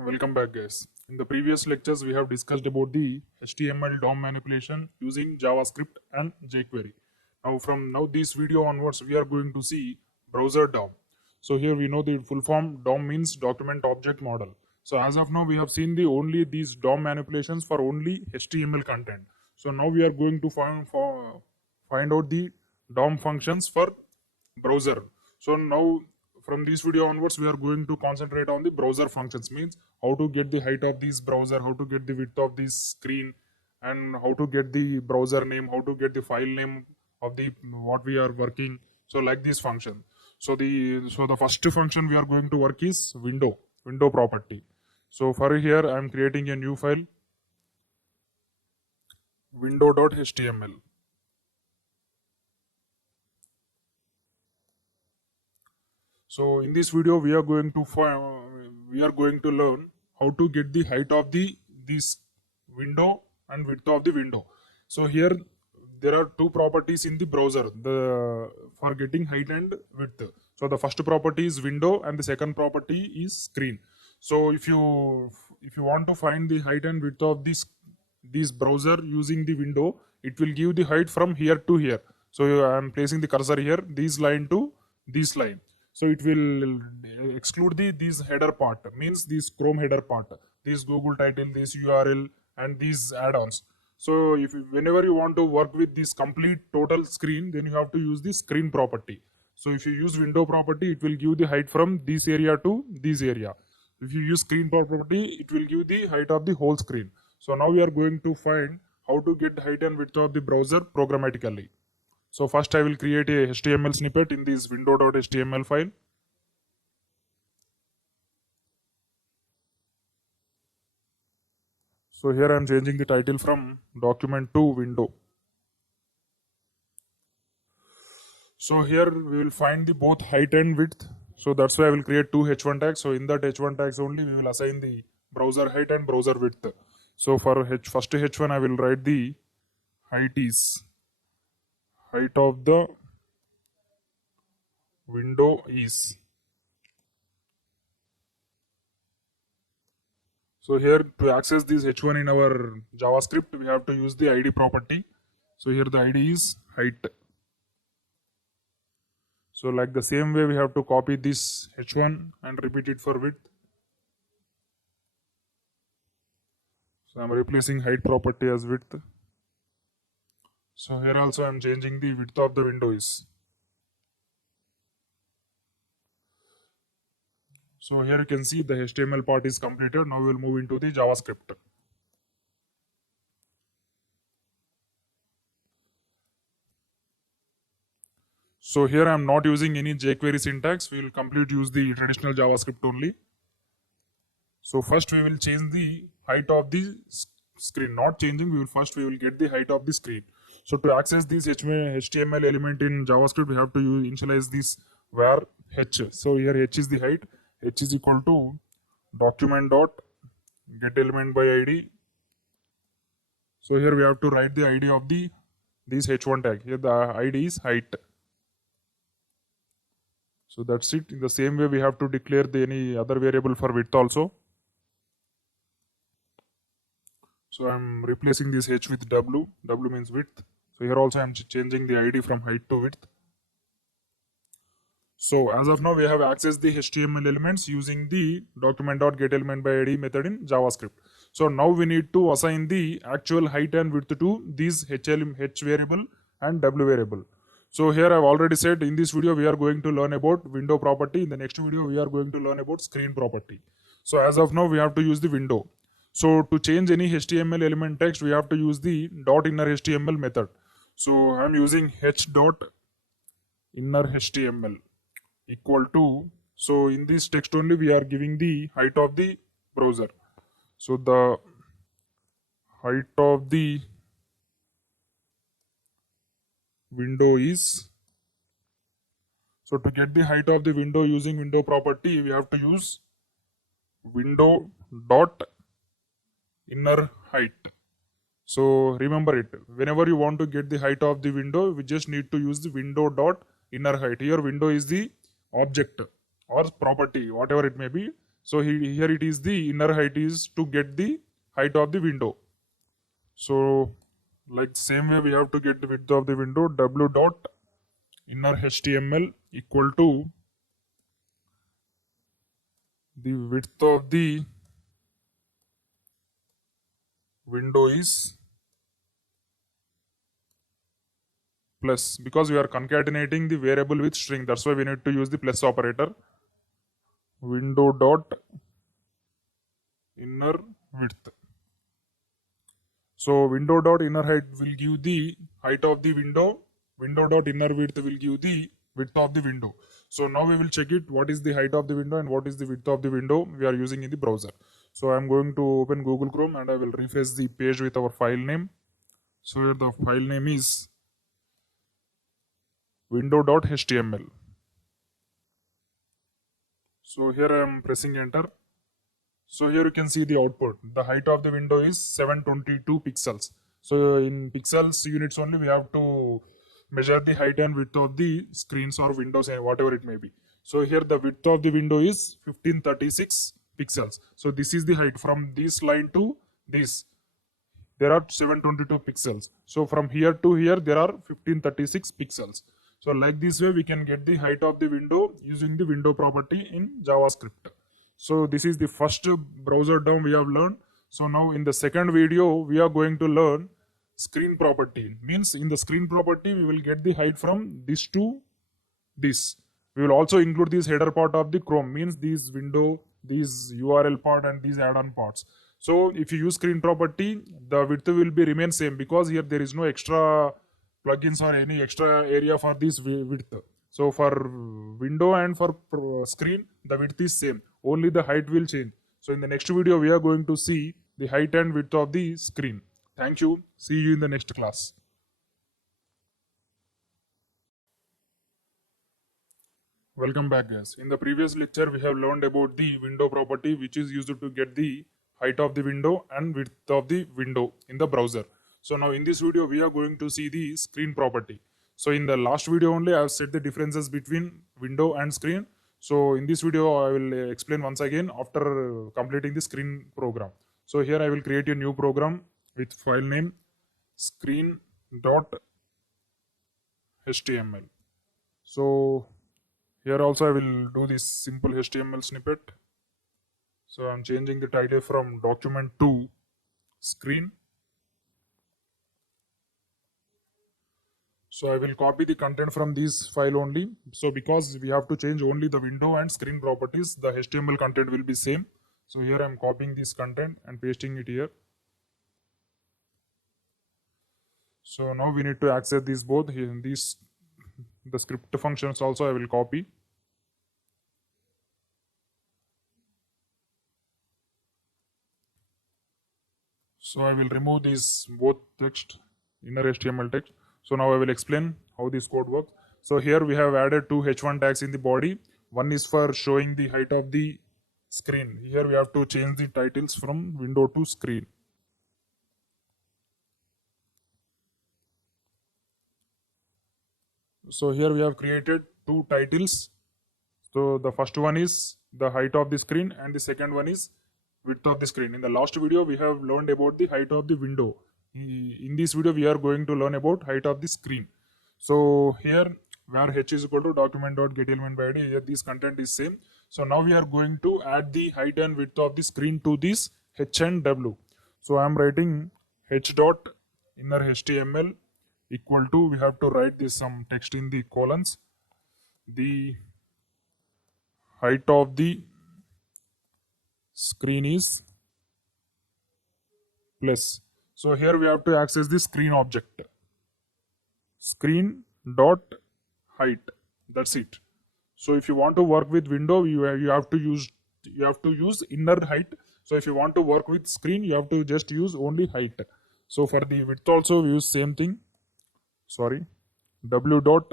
Welcome back, guys. In the previous lectures, we have discussed about the HTML DOM manipulation using JavaScript and jQuery. Now this video onwards, we are going to see browser DOM. So here we know the full form DOM means document object model. So as of now, we have seen the only these DOM manipulations for only HTML content. So now we are going to find out the DOM functions for browser. So now from this video onwards, we are going to concentrate on the browser functions, means how to get the height of this browser, how to get the width of this screen, and how to get the browser name, how to get the file name of the what we are working. So like this function. So the first function we are going to work is window property. So for here I am creating a new file, window.html. So in this video, we are going to learn how to get the height of this window and width of the window. So here there are two properties in the browser for getting height and width. So the first property is window and the second property is screen. So if you want to find the height and width of this browser using the window, it will give the height from here to here. So I am placing the cursor here, this line to this line. So it will exclude this header part, means this Chrome header part, this Google title, this URL, and these add-ons. So whenever you want to work with this complete total screen, then you have to use the screen property. So if you use window property, it will give the height from this area to this area. If you use screen property, it will give the height of the whole screen. So now we are going to find how to get height and width of the browser programmatically. So first I will create a HTML snippet in this window.html file. So here I am changing the title from document to window. So here we will find the both height and width. So that's why I will create two h1 tags. So in that h1 tags only we will assign the browser height and browser width. So for first h1 I will write the height is height of the window is. So here to access this h1 in our JavaScript, we have to use the id property. So here the id is height. So like the same way we have to copy this h1 and repeat it for width. So I'm replacing height property as width. So here also I'm changing the width of the window is. So here you can see the HTML part is completed. Now we will move into the JavaScript. So here I am not using any jQuery syntax. We will complete use the traditional JavaScript only. So first we will change the height of the screen. Not changing, we will get the height of the screen. So to access this HTML element in JavaScript, we have to initialize this var h. So here h is the height. H is equal to document dot get element by id. So here we have to write the id of this h1 tag. Here the id is height. So that's it. In the same way, we have to declare any other variable for width also. So I'm replacing this h with w. W means width. So here also I'm changing the id from height to width. So as of now, we have accessed the HTML elements using the document.getElementById method in JavaScript. So now we need to assign the actual height and width to these h variable and w variable. So here I've already said in this video we are going to learn about window property. In the next video we are going to learn about screen property. So as of now we have to use the window. So to change any HTML element text we have to use the .inner HTML method. So I'm using h.inner HTML equal to, so in this text only we are giving the height of the browser. So the height of the window is, so to get the height of the window using window property we have to use window dot inner height. So remember it, whenever you want to get the height of the window we just need to use the window dot inner height. Here window is the object or property, whatever it may be. So here it is, the inner height is to get the height of the window. So like same way we have to get the width of the window. W dot inner HTML equal to the width of the window is plus, because we are concatenating the variable with string, that's why we need to use the plus operator. Window dot inner width. So window dot inner height will give the height of the window. Window dot inner width will give the width of the window. So now we will check it, what is the height of the window and what is the width of the window we are using in the browser. So I am going to open Google Chrome and I will refresh the page with our file name. So here the file name is window.html. So here I am pressing enter. So here you can see the output. The height of the window is 722 pixels. So in pixels units only we have to measure the height and width of the screens or windows and whatever it may be. So here the width of the window is 1536 pixels. So this is the height from this line to this. There are 722 pixels. So from here to here there are 1536 pixels. So like this way we can get the height of the window using the window property in JavaScript. So this is the first browser term we have learned. So now in the second video we are going to learn screen property. Means in the screen property we will get the height from this to this. We will also include this header part of the Chrome, means these window, these URL part and these add-on parts. So if you use screen property, the width will be remain same, because here there is no extra plugins or any extra area for this width. So for window and for screen, the width is same. Only the height will change. So in the next video, we are going to see the height and width of the screen. Thank you. See you in the next class. Welcome back, guys. In the previous lecture, we have learned about the window property, which is used to get the height of the window and width of the window in the browser. So now in this video, we are going to see the screen property. So in the last video only, I have said the differences between window and screen. So in this video, I will explain once again after completing the screen program. So here I will create a new program with file name screen.html. So here also I will do this simple HTML snippet. So I'm changing the title from document to screen. So I will copy the content from this file only. So because we have to change only the window and screen properties, the HTML content will be same. So here I'm copying this content and pasting it here. So now we need to access these both here in this, the script functions also I will copy. So I will remove this both text, inner HTML text. So now I will explain how this code works. So here we have added two h1 tags in the body. One is for showing the height of the screen. Here we have to change the titles from window to screen. So here we have created two titles. So the first one is the height of the screen and the second one is width of the screen. In the last video, we have learned about the height of the window. In this video, we are going to learn about height of the screen. So here, where h is equal to document.getElement by id, here this content is same. So now we are going to add the height and width of the screen to this h and w. So I am writing h dot inner html equal to, we have to write this some text in the colons, the height of the screen is plus. So here we have to access the screen object, screen dot height. That's it. So if you want to work with window, you have to use inner height. So if you want to work with screen, you have to just use only height. So for the width also we use same thing. Sorry, w dot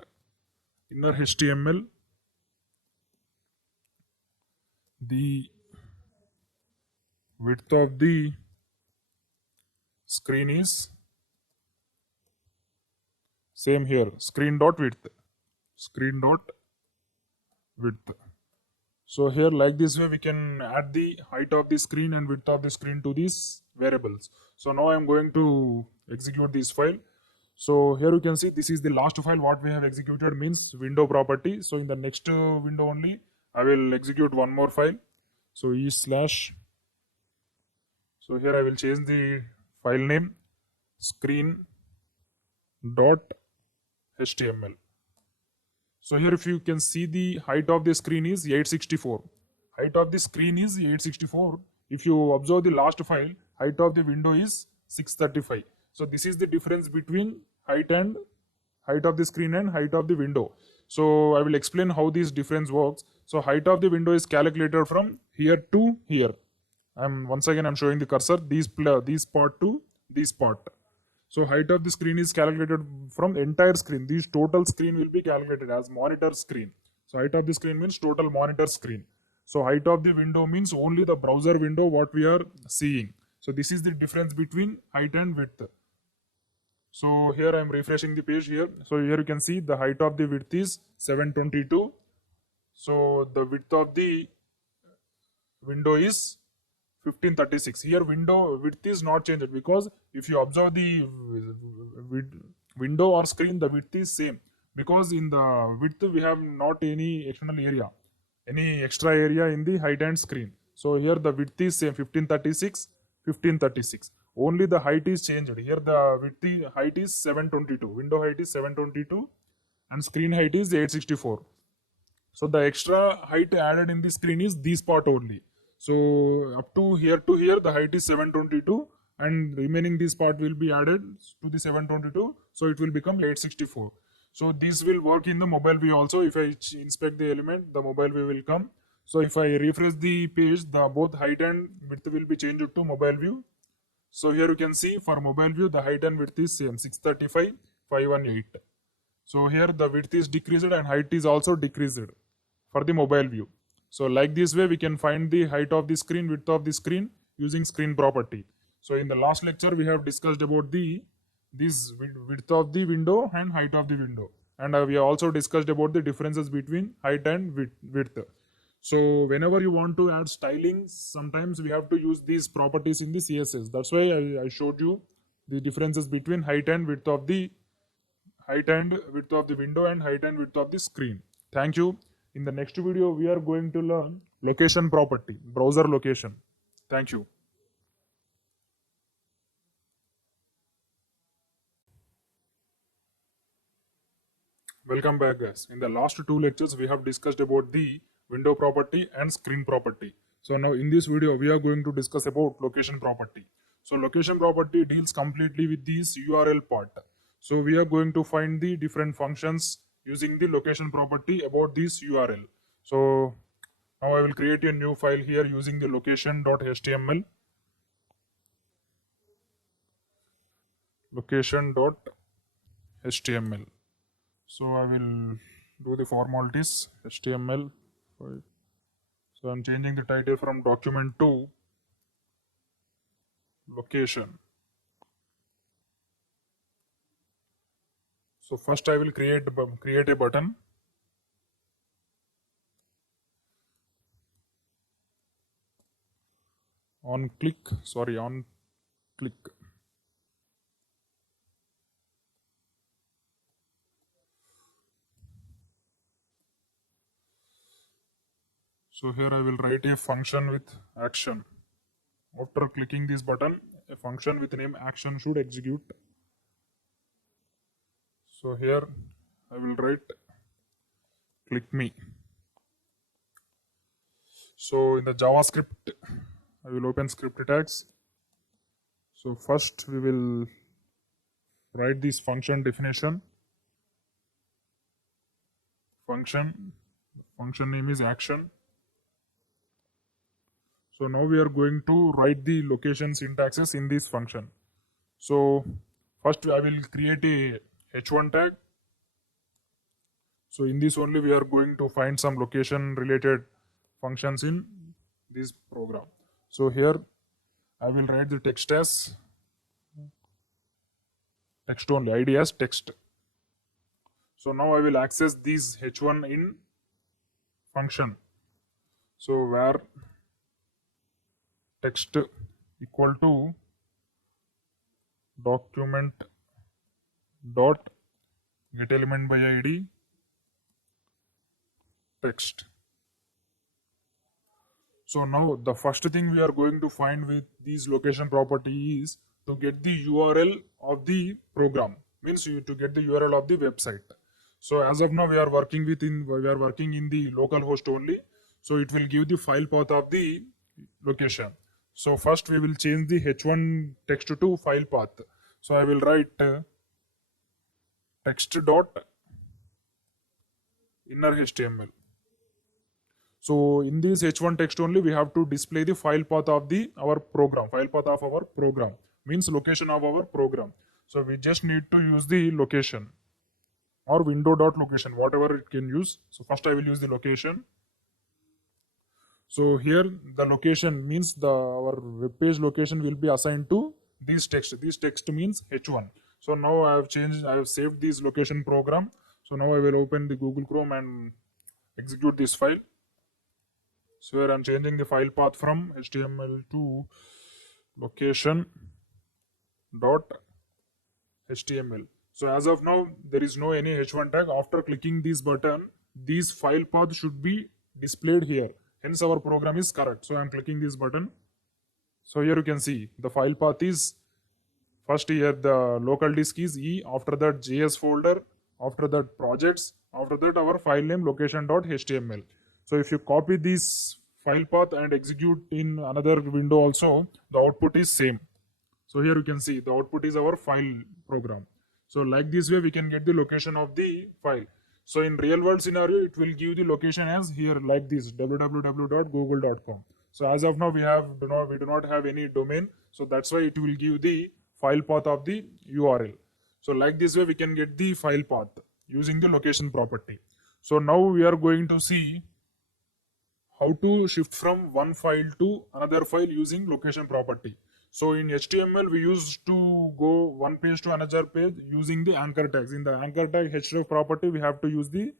inner html, the width of the screen is same here, screen dot width, screen dot width. So here, like this way, we can add the height of the screen and width of the screen to these variables. So now I'm going to execute this file. So here you can see this is the last file what we have executed, means window property. So in the next window only, I will execute one more file. So e slash. So here I will change the file name screen dot html. So here if you can see, the height of the screen is 864. Height of the screen is 864. If you observe the last file, height of the window is 635. So this is the difference between height of the screen and height of the window. So I will explain how this difference works. So height of the window is calculated from here to here. Once again I'm showing the cursor, this part to this part. So height of the screen is calculated from entire screen. This total screen will be calculated as monitor screen. So height of the screen means total monitor screen. So height of the window means only the browser window what we are seeing. So this is the difference between height and width. So here I am refreshing the page here. So here you can see the height of the width is 722. So the width of the window is 1536. Here window width is not changed, because if you observe the window or screen, the width is same, because in the width we have not any external area, any extra area in the height and screen. So here the width is same, 1536, 1536. Only the height is changed. Here the height is 722. Window height is 722 and screen height is 864. So the extra height added in the screen is this part only. So up to here, the height is 722, and remaining this part will be added to the 722. So it will become 864. So this will work in the mobile view also. If I inspect the element, the mobile view will come. So if I refresh the page, the both height and width will be changed to mobile view. So here you can see for mobile view, the height and width is same, 635, 518. So here the width is decreased and height is also decreased for the mobile view. So like this way we can find the height of the screen, width of the screen using screen property. So in the last lecture we have discussed about this width of the window and height of the window, and we have also discussed about the differences between height and width. So whenever you want to add styling, sometimes we have to use these properties in the CSS. That's why I showed you the differences between height and width of the window and height and width of the screen. Thank you. In the next video, we are going to learn location property, browser location. Thank you. Welcome back, guys. In the last two lectures, we have discussed about the window property and screen property. So now in this video, we are going to discuss about location property. So location property deals completely with this URL part. So we are going to find the different functions using the location property about this URL. So now I will create a new file here using the location.html. Location.html. So I will do the formalities, HTML. So I'm changing the title from document to location. So first I will create a button. On click. So here I will write a function with action. After clicking this button, a function with name action should execute. So here I will write click me. So in the JavaScript, I will open script tags. So first we will write this function definition. Function name is action. So now we are going to write the location syntaxes in this function. So first I will create a h1 tag. So in this only we are going to find some location related functions in this program. So here I will write the text as text only, id as text. So now I will access these h1 in function. So where text equal to document dot get element by id text. So now the first thing we are going to find with these location property is to get the URL of the program, means you to get the URL of the website. So as of now we are working in the local host only. So it will give the file path of the location. So first we will change the h1 text to file path. So I will write text dot inner HTML. So in this h1 text only, we have to display the file path of the our program. File path of our program means location of our program. So we just need to use the location or window dot location, whatever it can use. So first I will use the location. So here the location means the our web page location will be assigned to this text. This text means h1. So now I have saved this location program. So now I will open the Google Chrome and execute this file. So here I'm changing the file path from HTML to location dot HTML. So as of now, there is no any h1 tag. After clicking this button, this file path should be displayed here. Hence our program is correct. So I'm clicking this button. So here you can see the file path is first here the local disk is E, after that JS folder, after that projects, after that our file name location.html. So if you copy this file path and execute in another window also, the output is same. So here you can see the output is our file program. So like this way we can get the location of the file. So in real world scenario, it will give the location as here like this www.google.com. So as of now we do not have any domain. So that's why it will give the file path of the URL. So like this way we can get the file path using the location property. So now we are going to see how to shift from one file to another file using location property. So in HTML, we used to go one page to another page using the anchor tags. In the anchor tag href property, we have to use the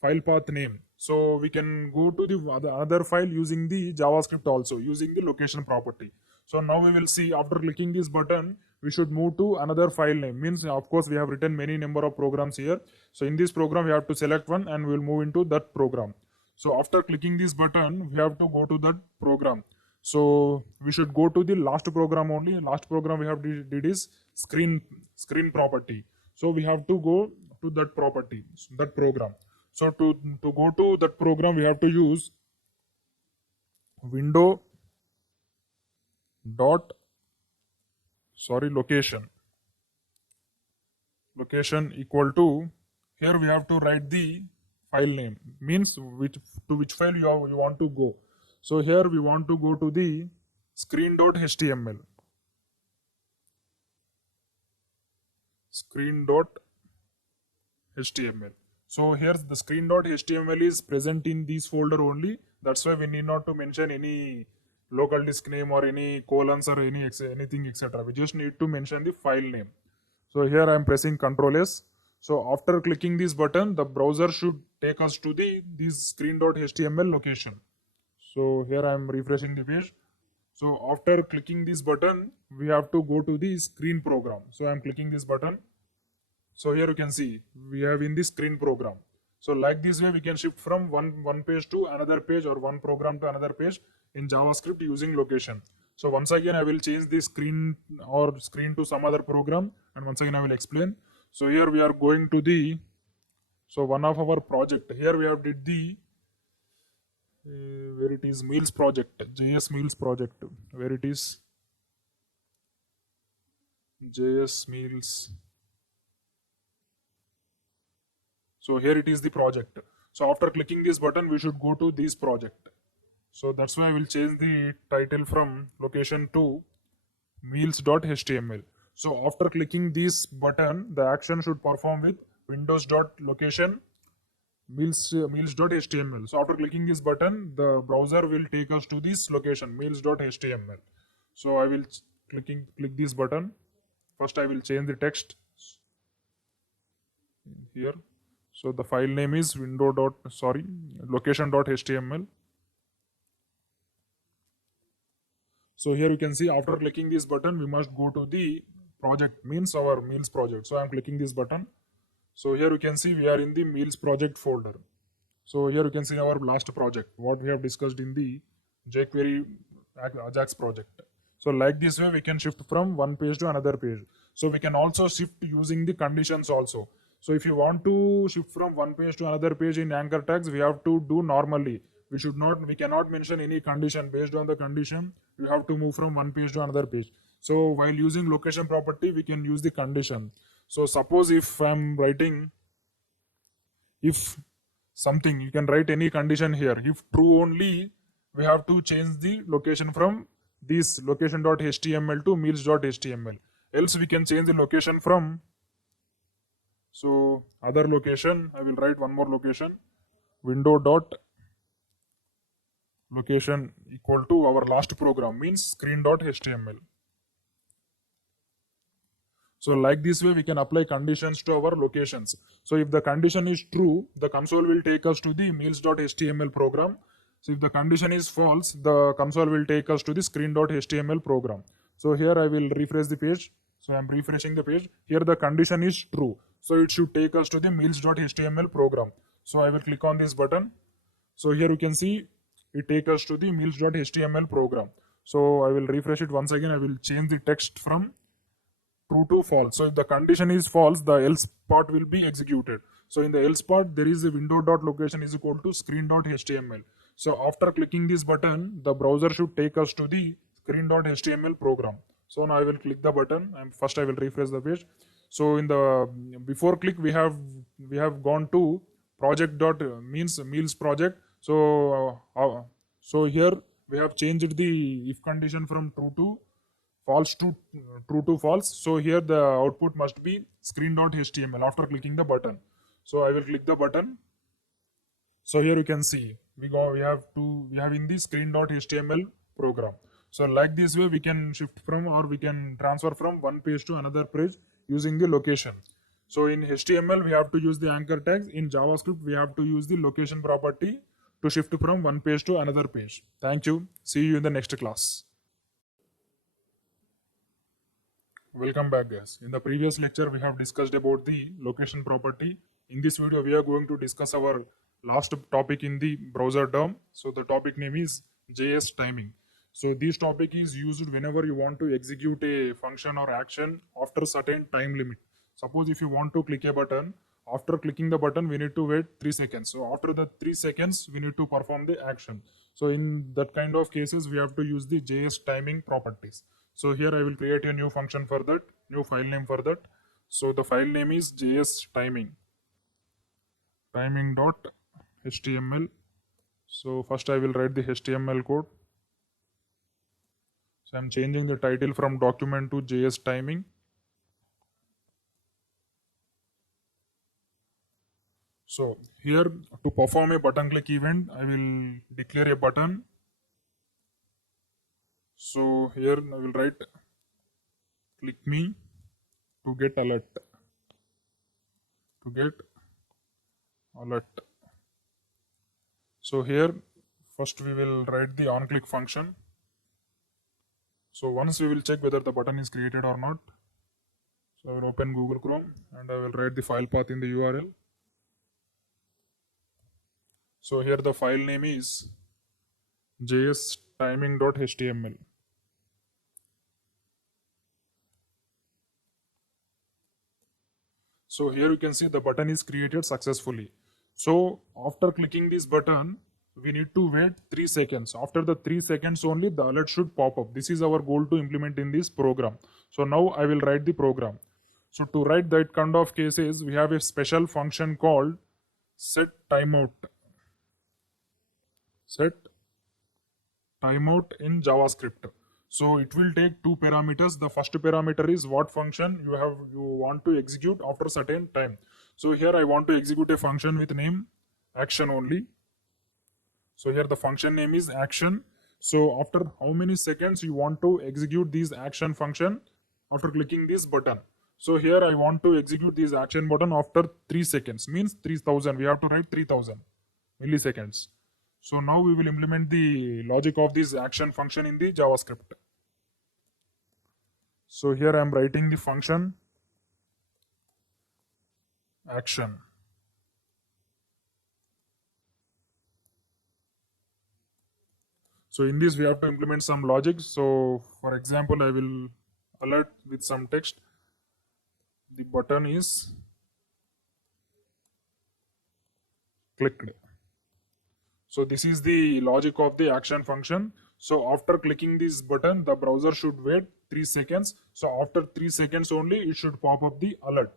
file path name. So we can go to the other file using the JavaScript also using the location property. So now we will see after clicking this button, we should move to another file name. Means of course we have written many number of programs here. So in this program, we have to select one and we will move into that program. So after clicking this button, we have to go to that program. So we should go to the last program only. Last program we have did is screen property. So we have to go to that property, that program. So to go to that program, we have to use window dot location equal to, here we have to write the file name, means which file you want to go. So here we want to go to the screen.html. Screen.html. So here the screen.html is present in this folder only. That's why we need not to mention any local disk name or any colons or anything etc. We just need to mention the file name. So here I am pressing Ctrl S. So after clicking this button, the browser should take us to this screen.html location. So here I am refreshing the page. So after clicking this button, we have to go to the screen program. So I am clicking this button. So here you can see we have in the screen program. So like this way we can shift from one page to another page or one program to another page in JavaScript using location. So once again I will change the screen to some other program, and once again I will explain. So here we are going to the, so one of our project, here we have did the where it is meals project, JS meals project, where it is JS meals. So here it is the project. So after clicking this button, we should go to this project. So that's why I will change the title from location to meals.html. So after clicking this button, the action should perform with windows.location meals.html. So after clicking this button, the browser will take us to this location meals.html. So I will click this button. First I will change the text here. So the file name is location.html. So here you can see after clicking this button, we must go to the project, means our meals project. So I'm clicking this button. So here you can see we are in the meals project folder. So here you can see our last project, what we have discussed in the jQuery Ajax project. So like this way, we can shift from one page to another page. So we can also shift using the conditions also. So if you want to shift from one page to another page in anchor tags, we have to do normally. We cannot mention any condition. Based on the condition, we have to move from one page to another page. So while using location property, we can use the condition. So suppose if I'm writing, if something, you can write any condition here. If true only, we have to change the location from this location.html to meals.html. Else we can change the location from, so other location, I will write one more location, window dot location equal to our last program, means screen.html. So like this way, we can apply conditions to our locations. So if the condition is true, the console will take us to the meals.html program. So if the condition is false, the console will take us to the screen.html program. So here I will refresh the page. So I'm refreshing the page. Here the condition is true. So it should take us to the meals.html program. So I will click on this button. So here you can see it take us to the meals.html program. So I will refresh it once again. I will change the text from true to false. So if the condition is false, the else part will be executed. So in the else part, there is a window.location is equal to screen.html. So after clicking this button, the browser should take us to the screen.html program. So now I will click the button and first I will refresh the page. So in the before click, we have gone to project dot means meals project. So here we have changed the if condition from true to false to true to false. So here the output must be screen.html after clicking the button. So I will click the button. So here you can see we have in the screen.html program. So like this way, we can shift from or we can transfer from one page to another page using the location. So in HTML, we have to use the anchor tags. In JavaScript, we have to use the location property to shift from one page to another page. Thank you. See you in the next class. Welcome back, guys. In the previous lecture, we have discussed about the location property. In this video, we are going to discuss our last topic in the browser DOM. So the topic name is JS timing. So this topic is used whenever you want to execute a function or action after certain time limit. Suppose if you want to click a button, after clicking the button, we need to wait 3 seconds. So after the 3 seconds, we need to perform the action. So in that kind of cases, we have to use the JS timing properties. So here I will create a new function for that, new file name for that. So the file name is JS timing.html. So first I will write the HTML code. So I'm changing the title from document to JS timing. So here to perform a button click event, I will declare a button. So here I will write click me to get alert. So here first we will write the on click function. So once we will check whether the button is created or not. So I will open Google Chrome and I will write the file path in the URL. So here the file name is jstiming.html. So here you can see the button is created successfully. So after clicking this button, we need to wait 3 seconds. After the 3 seconds only, the alert should pop up. This is our goal to implement in this program. So now I will write the program. So to write that kind of cases, we have a special function called set timeout. Set timeout in JavaScript. So it will take two parameters. The first parameter is what function you want to execute after certain time. So here I want to execute a function with name action only. So here the function name is action. So after how many seconds you want to execute this action function after clicking this button. So here I want to execute this action button after 3 seconds, means 3000. We have to write 3000 milliseconds. So now we will implement the logic of this action function in the JavaScript. So here I am writing the function action. So in this we have to implement some logic. So for example, I will alert with some text. The button is clicked. So this is the logic of the action function. So after clicking this button, the browser should wait 3 seconds. So after 3 seconds only, it should pop up the alert.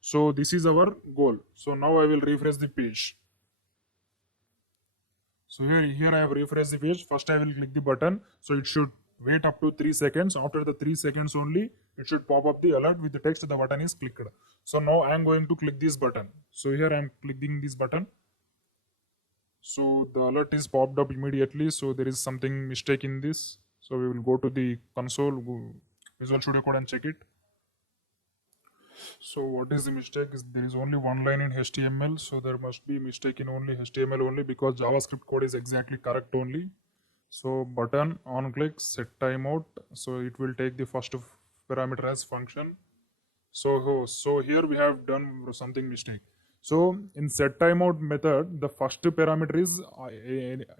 So this is our goal. So now I will refresh the page. So here I have refreshed the page. First I will click the button. So it should wait up to 3 seconds. After the 3 seconds only, it should pop up the alert with the text the button is clicked. So now I am going to click this button. So here I am clicking this button. So the alert is popped up immediately. So there is something mistake in this. So we will go to the console, Visual Studio Code and check it. So what is the mistake is there is only one line in HTML. So there must be mistake in only HTML only because JavaScript code is exactly correct only. So button on click set timeout. So it will take the first parameter as function. So here we have done something mistake. So in set timeout method, the first parameter is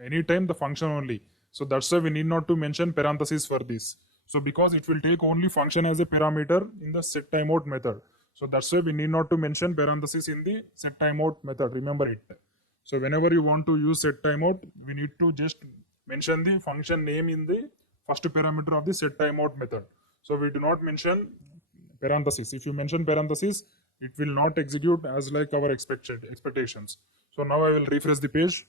anytime the function only. So that's why we need not to mention parentheses for this. So because it will take only function as a parameter in the set timeout method. So that's why we need not to mention parentheses in the set timeout method. Remember it. So whenever you want to use set timeout, we need to just mention the function name in the first parameter of the set timeout method. So we do not mention parentheses. If you mention parentheses, it will not execute as like our expectations. So now I will refresh the page.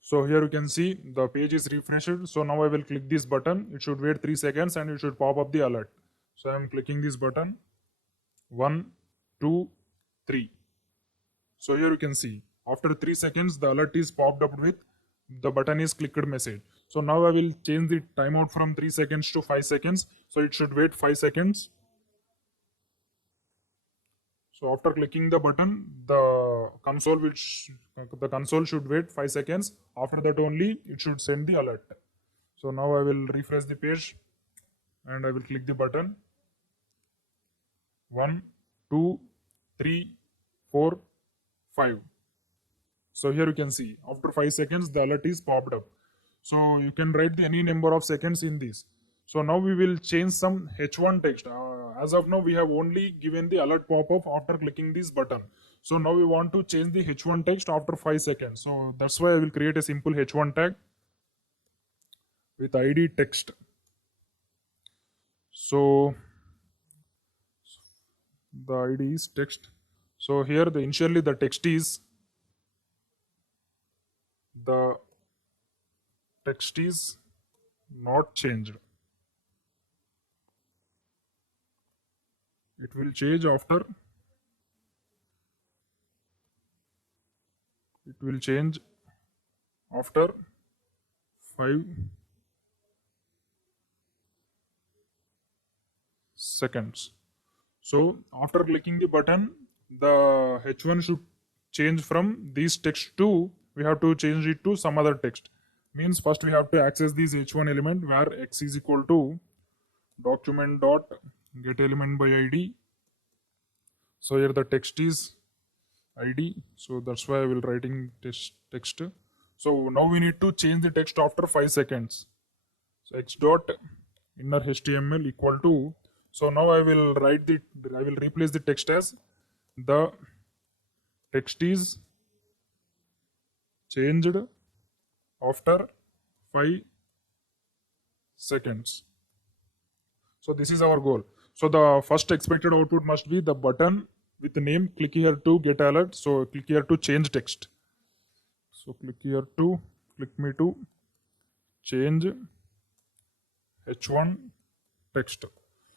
So here you can see the page is refreshed. So now I will click this button. It should wait 3 seconds and it should pop up the alert. So I am clicking this button. 1, 2, 3. So here you can see after 3 seconds the alert is popped up with the button is clicked message. So now I will change the timeout from 3 seconds to 5 seconds. So it should wait 5 seconds. So after clicking the button, the console should wait 5 seconds. After that only it should send the alert. So now I will refresh the page and I will click the button. 1, 2, 3, 4, 5. So here you can see after 5 seconds the alert is popped up. So you can write any number of seconds in this. So now we will change some H1 text. As of now we have only given the alert pop-up after clicking this button. So now we want to change the H1 text after 5 seconds. So that's why I will create a simple H1 tag with ID text. So the ID is text. So here initially the text is not changed. It will change after 5 seconds. So after clicking the button, the H1 should change from this text to, we have to change it to some other text. Means first we have to access this H1 element where x is equal to document dot get element by ID. So here the text is ID. So that's why I will writing text. So now we need to change the text after 5 seconds. So x dot inner HTML equal to. So now I will replace the text as the text is changed after 5 seconds. So this is our goal. So the first expected output must be the button with the name. Click here to get alert. So click here to change text. So click me to change H1 text.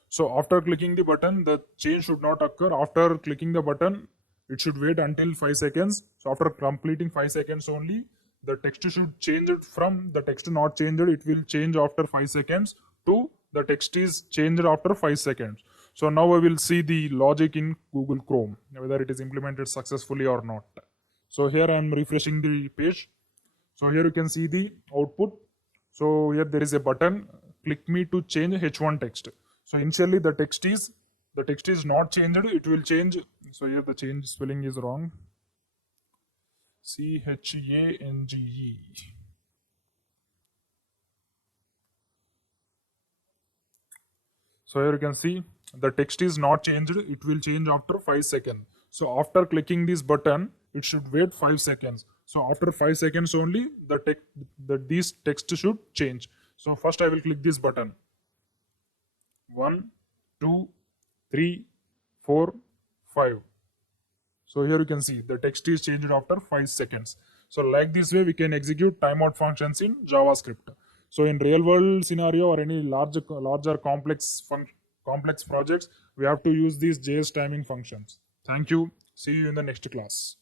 So after clicking the button, the change should not occur. After clicking the button, it should wait until 5 seconds. So after completing 5 seconds only, the text should change it from the text not changed. It will change after 5 seconds to the text is changed after 5 seconds. So now I will see the logic in Google Chrome, whether it is implemented successfully or not. So here I am refreshing the page. So here you can see the output. So here there is a button click me to change h1 text. So initially the text is not changed, it will change. So here the change spelling is wrong. change. So here you can see the text is not changed, it will change after 5 seconds. So after clicking this button, it should wait 5 seconds. So after 5 seconds only, this text should change. So first I will click this button. 1, 2, 3, 4, 5. So here you can see the text is changed after 5 seconds. So like this way we can execute timeout functions in JavaScript. So in real world scenario or any larger complex projects, we have to use these JS timing functions. Thank you. See you in the next class.